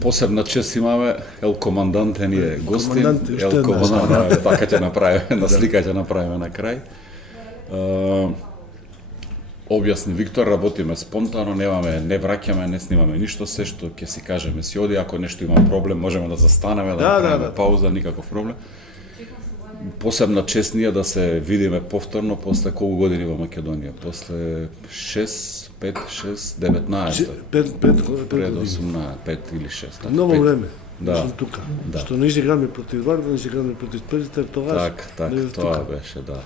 Посебна чест имаме, ел команданте ни е гостин, ел команданте, така ќе направиме, на слика ќе направиме на крај. Објасни Виктор, работиме спонтано, не враќаме, не снимаме ништо, се што ќе си кажеме си оди, ако нешто има проблем, можеме да застанеме, да направиме пауза, никаков проблем. Посебна чест ни е да се видиме повторно после колку години во Македонија, после 6, 5, 6, 19. 5 пред 18, 5 или 6. Така, Много време. Да. Тука. Да. Што не играме против Вардар, не играме против Перестер, тогаш. Так, тоа беше, да.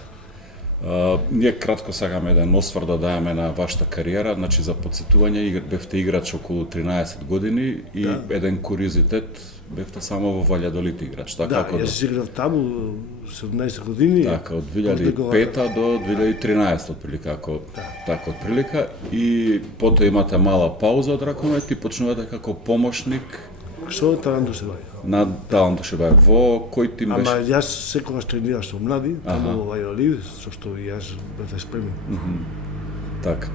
Ние кратко сакаме еден осврт да даеме на вашата кариера, значи за подсетување, бевте играч околу 13 години и еден куриозитет, бевте само во Ваљадолид играч, така? Да, јас играв таму 17 години. Така, од 2005 до 2013 отприлика, така отприлика, и потоа имате мала пауза од ракомет и почнувате како помошник Со Таранто се баја. на Таранто се баја. Во кој тим беше? Ама јас секогаш тренирав со млади, таму во Вајолид, со што јас бев спремен. Така.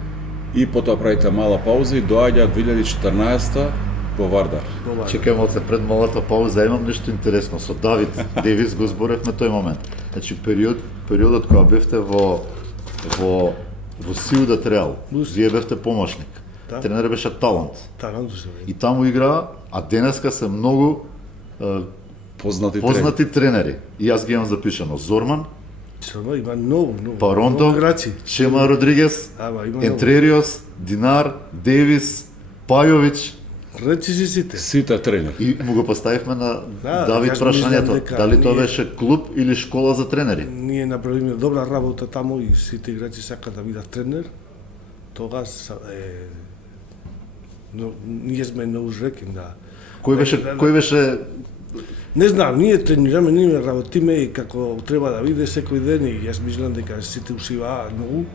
И потоа правите мала пауза и доаѓа 2014 во Вардар. Чекај малце, пред малата пауза имам нешто интересно. Со Давид Девис го зборевме тој момент. Значи периодот кога бевте во Сиудат Реал, вие бевте помошник. Тренер беше Талант. Таранто се баја. И таму игра, а денеска се многу познати тренери. И јас ги имам запишано. Зорман, Има многу Паронто, играчи. Чема Родригес, Ентрериос, Динар, Девис, Пајович. Речи си сите. Сите тренери. И му го поставивме на Давид прашањето, дали тоа беше клуб или школа за тренери? Ние направиме добра работа таму и сите играчи сакаат да бидат тренер. Тогаш ние сме наужреким да. Кој беше Не знам, ние тренираме, ние работиме и како треба да биде секој ден и јас мислам дека сите усиваат многу.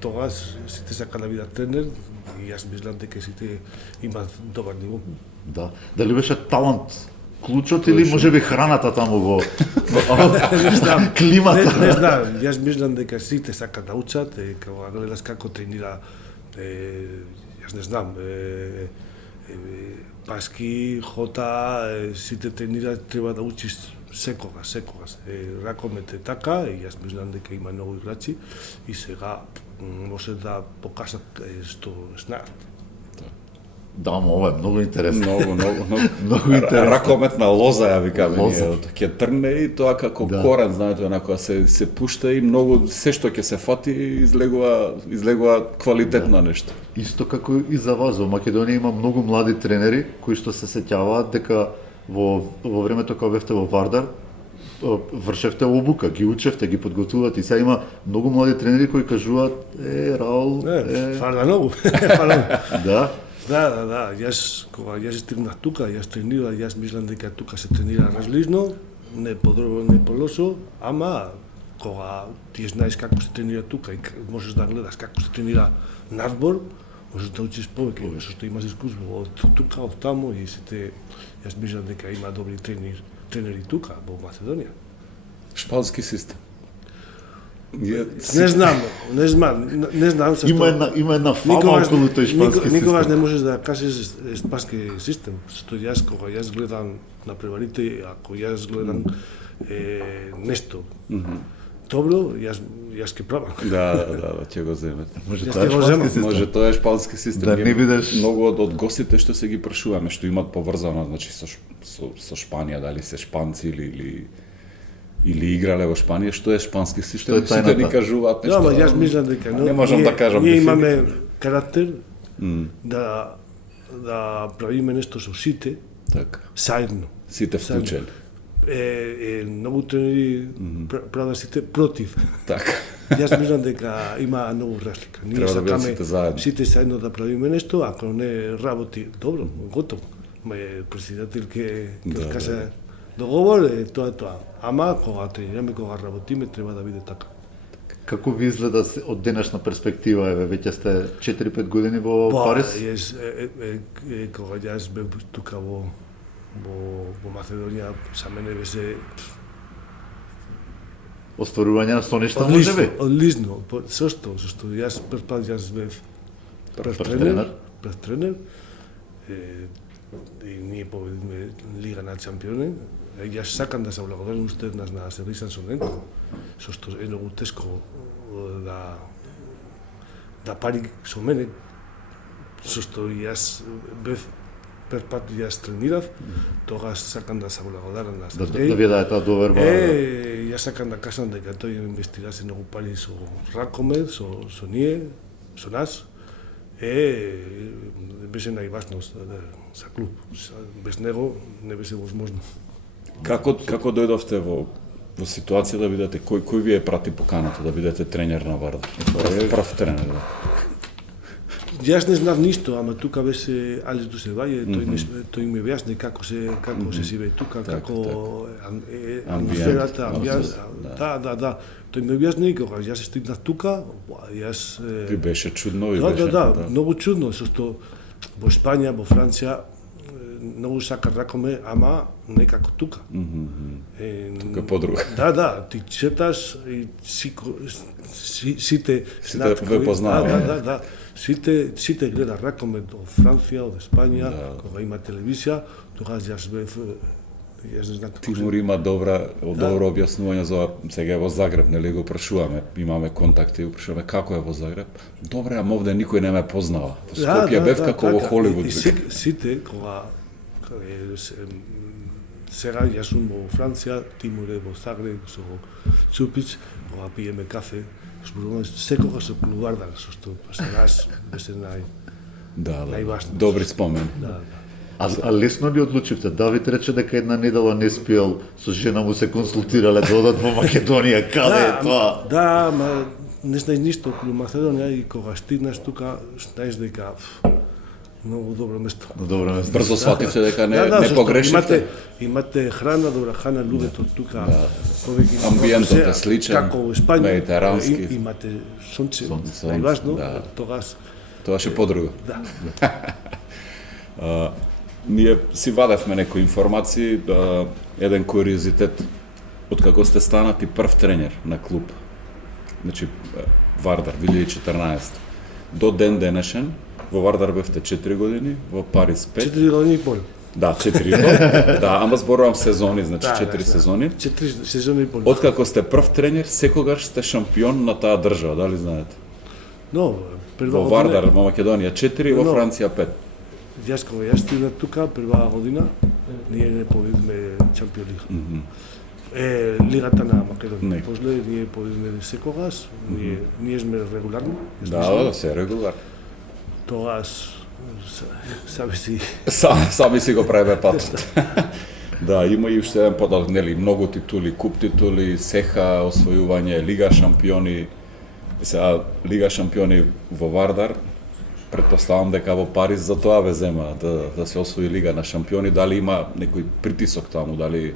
Тогаш сите сакаат да бидат тренер и јас мислам дека сите имаат добар ниво. Да. Дали беше Талант клучот или можеби храната таму во климата? Не знам, јас мислам дека сите сакаат да учат, кога гледаш како тренира, јас не знам, Паски, Хота, сите тренираат, треба да учиш секогаш. Ракомет е така и јас мислам дека има многу играчи и сега може да покажат што знаат. Да, ова е многу интересно. Многу интересно. Ракометна лоза, ја викаме ние, ќе трне и тоа како корен, знаете, онако се пушта и многу се што ќе се фати излегува квалитетно нешто. Исто како и за вас, во Македонија има многу млади тренери кои што се сеќаваат дека во времето кога бевте во Вардар вршевте обука, ги учевте, ги подготвувате и сега има многу млади тренери кои кажуваат Раул, фала многу. Да. Да, кога јас стигнах тука, јас тренирав, јас мислам дека тука се тренира различно, не подробно, не полошо, ама кога ти знаеш како се тренира тука и можеш да гледаш како се тренира надбор, можеш да учиш повеќе, што имаш искуство од тука, од таму и сите, јас мислам дека има добри тренери тука во Македонија. Шпански систем. Не знам. Има една фама околу тој шпански систем. Никогаш не можеш да кажеш шпански систем, што јас кога јас гледам на преварите, ако јас гледам нешто добро, јас ќе правам. Да, ќе го земете. Може тоа е шпански систем. Да не бидеш многу од гостите што се ги прашуваме, што имаат поврзано, значи со Шпанија, дали се шпанци или играле во Шпанија, што е шпански систем, сите ни кажуваат нешто. Да, ама јас мислам дека не можам да кажам. Ние имаме карактер да правиме нешто со сите, така. заедно. Сите вклучени. Многу тренери прават сите против. Така. Јас мислам дека има многу разлика. Ние сакаме сите заедно да правиме нешто, ако не работи, добро, готово. Председател ќе каже договор е тоа. Ама кога тренираме, кога работиме, треба да биде така. Како ви изгледа од денешна перспектива, веќе сте 4-5 години во Париз? Кога јас бев тука во Македонија, за мене беше остварување на соништа можеби? Одлично, зашто јас прв пат јас бев прв тренер, и ние победиме Лига на Чемпиони. Јас сакам да се благодарам уште еднаш на Сергеј Сансоненко, со што е многу тешко да пари со мене, со што јас бев прв пат јас тренирав, тогаш сакам да се благодарам на Сергеј. Да ви даде таа доверба. Јас сакам да кажам дека тој инвестирасе многу пари со Ракомет, со ние, со нас. Беше најважно за клуб. Без него не беше возможно. Како дојдовте во ситуација да бидете кој ви е прати поканата да бидете тренер на Вардар? Прв тренер. Јас не знав ништо, ама тука беше Алис Дусеваје, тој ми објасни како се живее тука, како атмосферата, да. Тој ми објасни кога јас стигнав тука, јас Ви беше чудно, Да, многу чудно, со што во Испанија, во Франција многу сакат ракоме, ама не како тука. Тука подруга. Да, ти четаш и сите ве познаваат. Да. Сите гледа ракомет од Франција, од Испанија, кога има телевизија, тогаш јас бев не знам како. Тимур има добро објаснување за сега во Загреб, нели го прашуваме, имаме контакти, го прашуваме како е во Загреб. Добре, ама овде никој не ме познава. Во Скопје бев како во Холивуд. Сите кога сега јас сум во Франција, Тимур е во Загреб со Цупич, кога пиеме кафе, зборуваме секогаш со клуб Вардар, со што за нас беше најважно. Добри спомени. А лесно ли одлучивте? Давид рече дека една недела не спиел, со жена му се консултирале да одат во Македонија, каде е тоа? Да, ама не знаеш ништо околу Македонија и кога стигнаш тука, знаеш дека многу добро место. Брзо свативте дека не погрешивте. Имате храна, добра храна, луѓето тука. Амбиентот е сличен, како во Испанија, медитерански. Имате сонце, најважно, тогаш. Тоа ше подруго. Да. Ние си вадевме некои информации, еден куриозитет, откако сте станати прв тренер на клуб, значи Вардар, 2014, до ден денешен, во Вардар бевте 4 години, во Париз 5. 4 години и пол. Да, 4 да, ама зборувам сезони, значи 4 сезони. 4 сезони и пол. Откако сте прв тренер, секогаш сте шампион на таа држава, дали знаете? Но, во Вардар, во Македонија 4, во Франција 5. Јас кога јас стигнав тука прва година, ние не победиме Чемпион Лига. Лигата на Македонија. После ние победиме секогаш, ние сме регуларни. Да, се регуларни. Тогаш сами си го правиме патот. Да, има и уште еден податок, нели, многу титули, куп титули, сеха освојување, Лига шампиони. Сега Лига шампиони во Вардар, претпоставам дека во Париз за тоа ве зема да се освои Лига на шампиони, дали има некој притисок таму, дали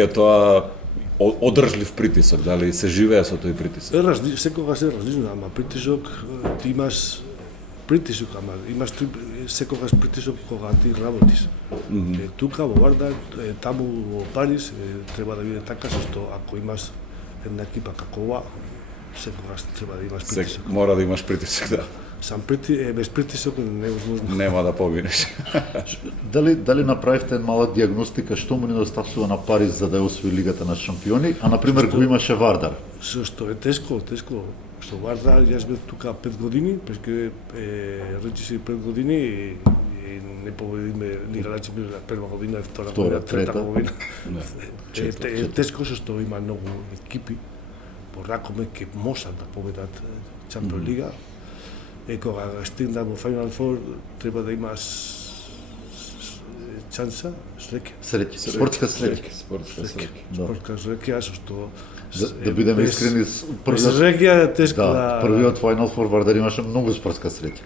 е тоа одржлив притисок, дали се живее со тој притисок? Секогаш е различно, ама притисок ти имаш притисок, ама имаш секогаш притисок кога ти работиш. Тука во Вардар, таму во Париз треба да биде така, со што ако имаш една екипа како ова, секогаш треба да имаш притисок. Мора да имаш притисок, да. Без притисок не е возможно. Нема да побинеш. Дали направивте мала диагностика што му недостасува на Париз за да ја освои Лигата на шампиони, а на пример го имаше Вардар? Што е тешко. Што Вардар, јас бев тука 5 години, пешке речиси 5 години и не победиме Лига на Чемпиони прва година, втора година, трета година. Е тешко што има многу екипи по ракоме ке можат да победат Чемпион Лига. Кога стигна во Final Four, треба да имаш шанса, среќа. Спортска среќа. Спортска среќа, со што да бидеме искрени, среќа е тешко да. Првиот Final Four Вардар имаше многу спортска среќа.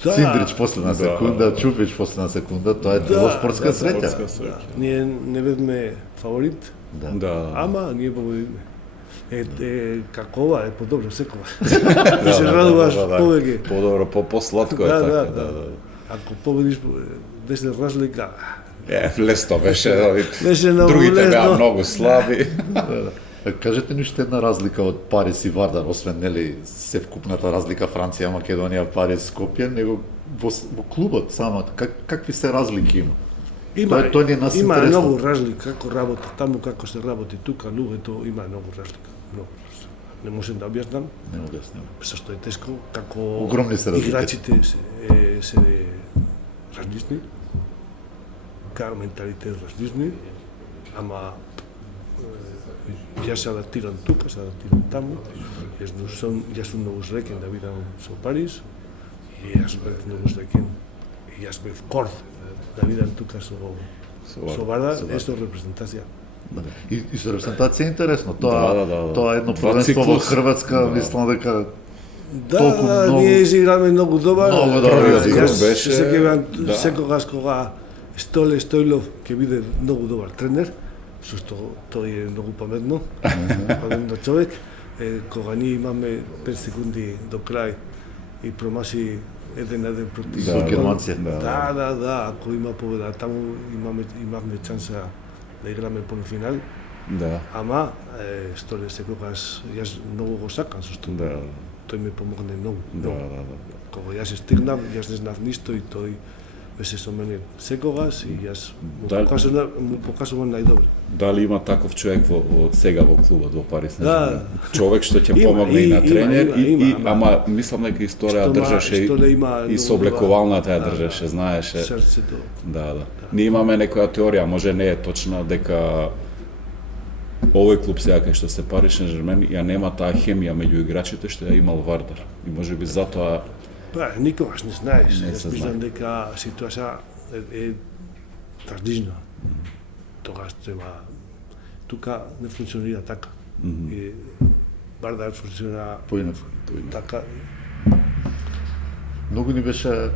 Синдрич последна секунда, Чупич последна секунда, тоа е дело спортска среќа. Ние не бевме фаворит, ама ние победиме. Како ова е подобро секогаш. Да се радуваш повеќе. Подобро, посладко е така. Ако победиш 10 разлика. Лесно беше, другите беа многу слаби. Кажете ни уште една разлика од Париз и Вардар, освен нели севкупната разлика Франција, Македонија, Париз, Скопје, него во клубот самот, какви се разлики има? Тоа ни е нас има интересно. многу разлика како работи таму, како се работи тука, луѓето има многу разлика. Не можам да објаснам. Не објаснам. Зашто е тешко, како Огромни се разлики. играчите се различни, како менталитет различни, ама јас се адаптирам тука, се адаптирам таму. Јас сум многу среќен да видам со Париз и јас бев многу среќен и јас бев горд да видам тука со Вардар, со репрезентација. И со репрезентација е интересно. Да. Тоа е едно Два првенство во циклус. Хрватска, мислам дека Да, многу- ние изиграме многу добар. Многу добар Јас изигра се беше, сеќавам да. секогаш кога Столе Стојлов ќе биде многу добар тренер, зашто тој е многу паметно, паметно човек. Кога ние имаме 5 секунди до крај и промаши 1-1 против Со германци. Да, ако има победа таму имавме шанса да играме полуфинал. Да. Ама Столе секогаш јас многу го сакам, зашто Да. тој ми помогне многу. Да. Кога јас стигнав, јас не знав ништо и тој беше со мене секогаш и јас му покажувам најдобро. Дали има таков човек сега во клубот во Париз? Да. Човек што ќе Има, помогне и на тренер има, ама мислам дека историја држеше и со облекувалната ја држеше, знаеше. Срцето. Да. Ние имаме некоја теорија, може не е точна, дека овој клуб сега кај што се Париж Сен-Жермен ја нема таа хемија меѓу играчите што ја имал Вардар. И можеби затоа Никогаш не знаеш. Не Јас се мислам знае. дека ситуација е различна. Тогаш треба тука не функционира така. И Вардар функционира поинаку. така. Многу ни беше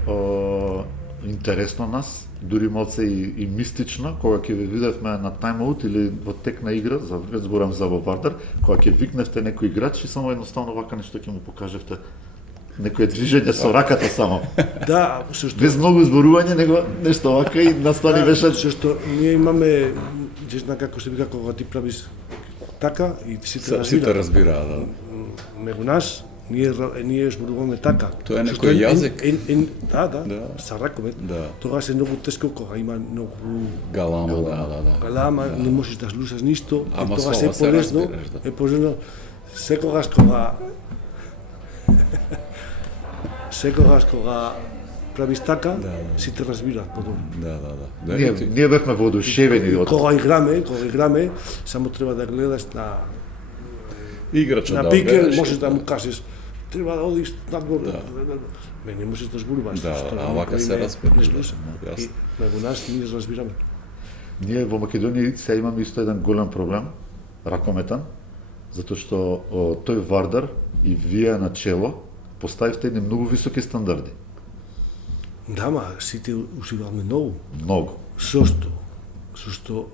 интересно нас, дури малце и мистично, кога ќе ве видевме на тайм-аут или во тек на игра, зборам за во Вардар, кога ќе викневте некој играч и само едноставно вака нешто ќе му покажевте некое движење со раката само. Да, сушто Без многу зборување, него нешто вака и настани беше Зашто ние имаме, зна како се вика кога ти правиш така и сите сите разбираат. разбираат, да. Меѓу нас ние зборуваме така. Тоа е Зашто некој јазик. Да, са ракове. Да. Тогаш е многу тешко кога има многу Галама, да. галама, не можеш да слушаш ништо, Ама тогаш слова е се полесно, разбираш, да. е полесно. Секогаш кога правиш така, сите разбираат подобро. Да. ние бевме воодушевени од Кога играме, само треба да гледаш на Играчот да Пикер, одгледаш. можеш да му кажеш треба да одиш надвор. Не можеш да зборуваш. Да, што а вака некој се не разбира, слуша. да, јасно. И меѓу нас ние разбираме. Ние во Македонија сега имаме исто еден голем проблем, ракометан, затоа што тој Вардар и вие на чело поставивте едни многу високи стандарди. Да, ма сите уживаме многу. Многу. Зашто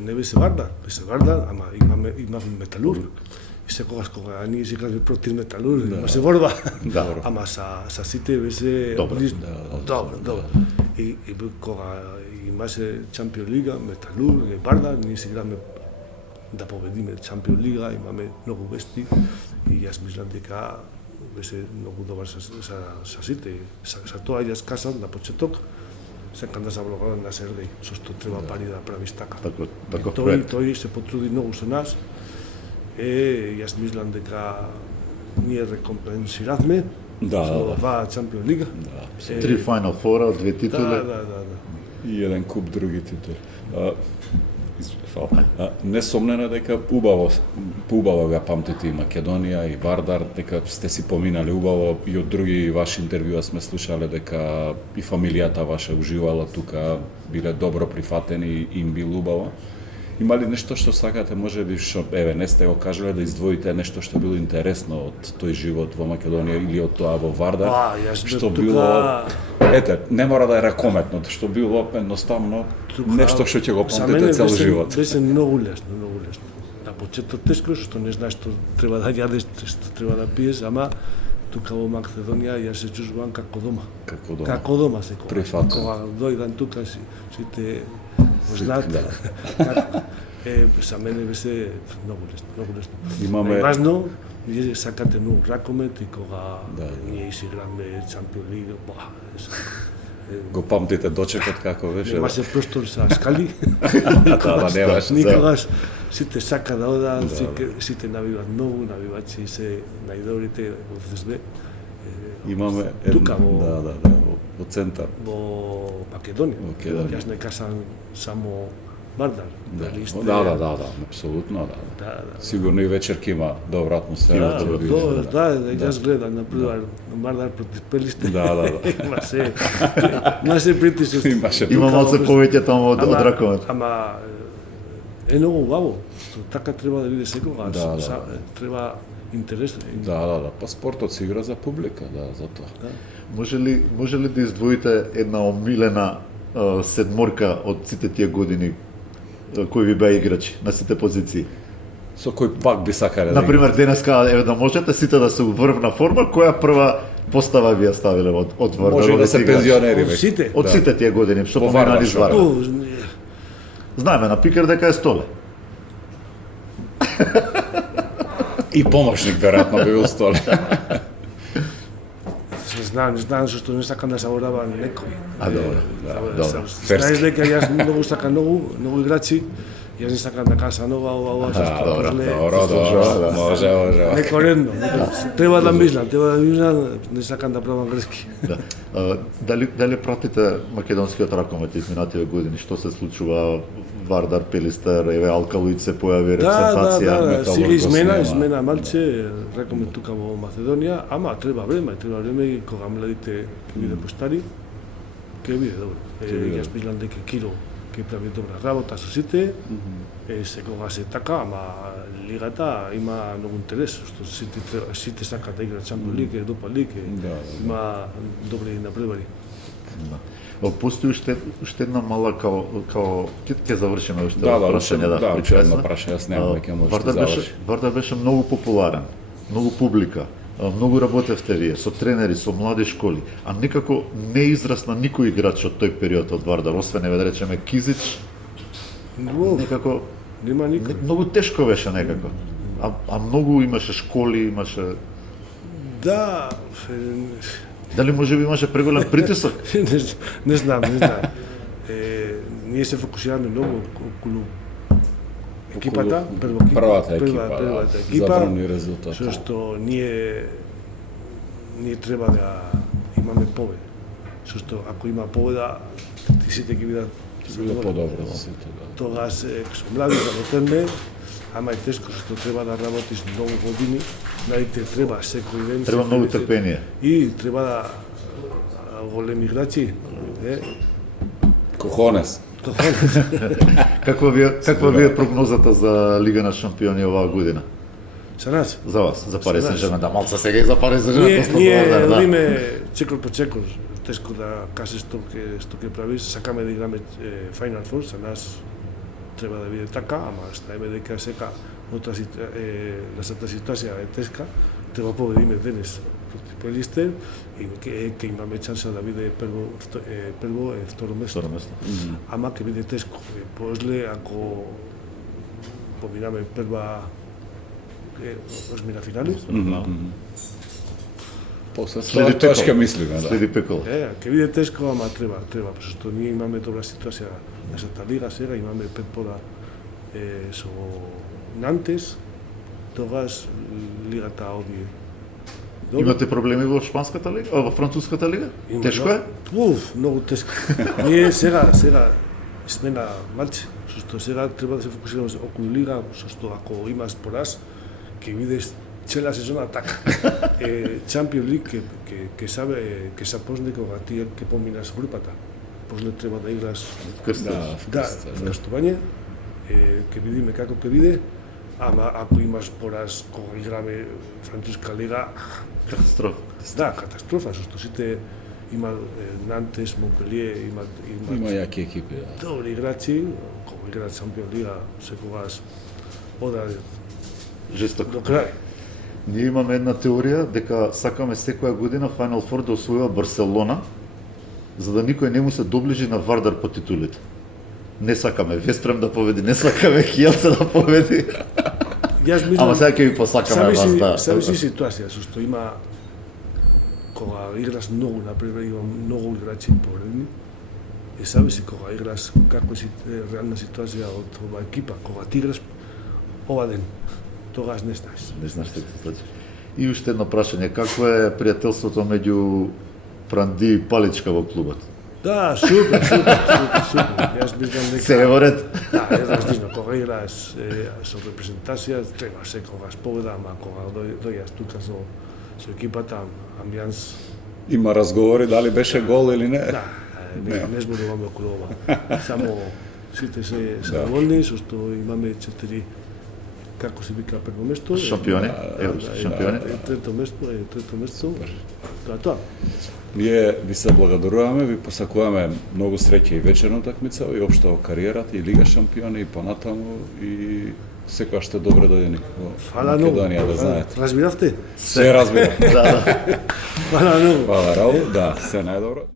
не беше Вардар, ама имаме Металург. И секогаш кога ние играме против Металург, имаше борба. Да. Ама са сите беше Добро. близко. Добро. И кога имаше Чампион Лига, Металург и Вардар, ние се играме да победиме Чампион Лига, имаме многу вести и јас мислам дека беше многу добар за сите. За тоа јас кажам на почеток, сакам да заблагодарам на Сергеј, зашто треба пари да правиш така. Таков проект. Тој се потруди многу со нас. Јас мислам дека ние рекомпенсиравме со два Чампион Лига. 3 Final Four, 2 титули. Да. И еден куп други титули. Несомнено дека убаво га памтите и Македонија и Вардар, дека сте си поминали убаво и од други ваши интервјуа сме слушале дека и фамилијата ваша уживала тука, биле добро прифатени и им бил убаво. Има ли нешто што сакате, можеби што не сте го кажале да издвоите нешто што било интересно од тој живот во Македонија или од тоа во Вардар? Јас Што тука- било не мора да е ракометно, што било едноставно нешто што ќе го памтите цел живот. Беше многу лесно. На почеток тешко, што не знаеш што треба да јадеш, што треба да пиеш, ама тука во Македонија јас се чувствувам како дома. Како дома се Прифатен. Кога дојдам тука сите знаат. За мене беше многу лесно, многу лесно. Имаме Најважно, вие сакате многу ракомет и кога Да. ние изиграме Champions League, го памтите дочекот како беше. немаше простор за скали. Да, немаше. Никогаш сите сака да одат, сите навиват многу, навивачи се најдобрите во ФСБ. Имаме Тука во центар. во Македонија. Македонија. Јас не кажам само Вардар. Дали сте- Да, апсолутно, да. Да. Сигурно и вечер ќе има добра атмосфера. Да, ќе видиш, јас гледам, например, Вардар против Пелисте. Да. Имаше притисок. Имаше. Има малце повеќе таму од ракомет. Ама е многу убаво. Така треба да биде секогаш. Да. Треба интерес. Да. Па спортот се игра за публика, да, затоа. Може ли да издвоите една омилена седморка од сите тие години кои ви беа играчи на сите позиции? Со кој пак би сакале да Например, денеска еве да можете сите да се уврвна форма, која прва постава ви ја ставиле од Вардар? може и да се пензионери Од веќе. сите. Од сите тие години што По поминали Вардар, из Вардар. Знаеме на Пикер дека е Столе. И помошник веројатно би бил Столе. Не знам зашто не сакам да заборава некој. Добро. Знаеш дека јас многу сакам многу играчи. Јас не сакам да кажам ова, зашто Добро, да. може. некоредно. Треба да мислам, не сакам да правам грешки. Да. Дали пратите македонскиот ракомет изминативе години? Што се случува? Вардар, Пелистер, еве Алкалоид се појави репрезентација. Да, сега Металург измена малце, рекоме тука во Македонија, ама треба време и кога младите ќе биде постари, ќе биде добро. Јас мислам дека Киро ќе прави добра работа со сите, секогаш се така, ама лигата има многу интерес, што сите сакаат да играат Champions League, Europa League, има добри напредувари. Постои уште една мала као ќе завршиме уште прашање, прашање уште едно прашање, јас немам веќе може да заврши. Вардар беше многу популарен, многу публика, многу работевте вие со тренери, со млади школи, а некако не израсна никој играч од тој период од Вардар, освен да речеме Кизич. Некако Нема никој. многу тешко беше некако. А многу имаше школи, имаше. Да, Дали може би имаше преголем притисок? не знам. Ние се фокусираме многу околу екипата, првата екипа, забрани резултат. што ние треба да имаме победа. Што ако има победа, ти сите ќе бидат Било подобро за сите, да. Тогаш со млади работеме, ама е тешко што треба да работиш многу години, наите треба секој ден. Треба многу трпение. И треба да големи играчи. Кохонес. Каква ви е прогнозата за Лига на шампиони оваа година? За нас. За вас, за Пари За нас. Сен-Жермен, да малце сега и за Пари Сен-Жермен. Ние одиме чекор по чекор, тешко да кажеш што ќе правиш, сакаме да играме Final Four, за нас треба да биде така, ама знаеме дека сега нашата ситуација е тешка, треба победиме денес против Пелистер и ќе имаме шанса да биде прво и второ место. Ама ќе биде тешко. После ако поминаме прва осми на финали, После тоа ќе мислиме, да. Следи пекол. ќе биде тешко, ама треба, зашто ние имаме добра ситуација на нашата лига сега, имаме 5 пода со Нантес, тогаш лигата оди. Имате проблеми во шпанската лига, во француската лига? Тешко е? Многу тешко. Ние сега смена малце, зашто сега треба да се фокусираме околу лига, зашто ако имаш пораз, ќе видиш цела сезона така. Champions League ќе се почне кога ти ќе поминаш групата. После треба да играш вкрстување. Ќе видиме како ќе биде. Ама ако имаш пораз кога играме француска лига, катастрофа. Да, катастрофа, зашто сите има Нантес, Монпелие, има јаки екипи. Добри играчи, кога играат Champions Лига, секогаш одат жестоко до крај. Ние имаме една теорија дека сакаме секоја година Final Four да освојува Барселона, за да никој не му се доближи на Вардар по титулите. не сакаме Вестрем да победи, не сакаме Киелце да победи. Јас Ама сега ќе ви посакаме вас, да. Сами си ситуација, со што има кога играш многу например, има многу играчи повредени. И сами си кога играш како си реална ситуација од ова екипа, кога ти играш ова ден, тогаш не знаеш. Не знаеш што се случи. И уште едно прашање, какво е пријателството меѓу Пранди и Паличка во клубот? Да, супер. Јас мислам дека Се е во ред. да, е различно, кога играш со репрезентација, треба секогаш победа, ама кога дојдеш тука со екипата, амбијанс, Има разговори дали беше гол или не. да, не зборуваме околу ова. Само сите се задоволни со што имаме 4, како се вика, прво место. Шампиони, европски шампиони. Трето место. Тоа. Ние ви се благодаруваме, ви посакуваме многу среќа и вечерна такмица и општо во кариерата и Лига шампиони и понатаму и секогаш сте добре дојдени во Фала многу. Македонија, да знаете. Разбиравте? Се разбира. Да. Фала многу. Фала, Раул, да, се најдобро.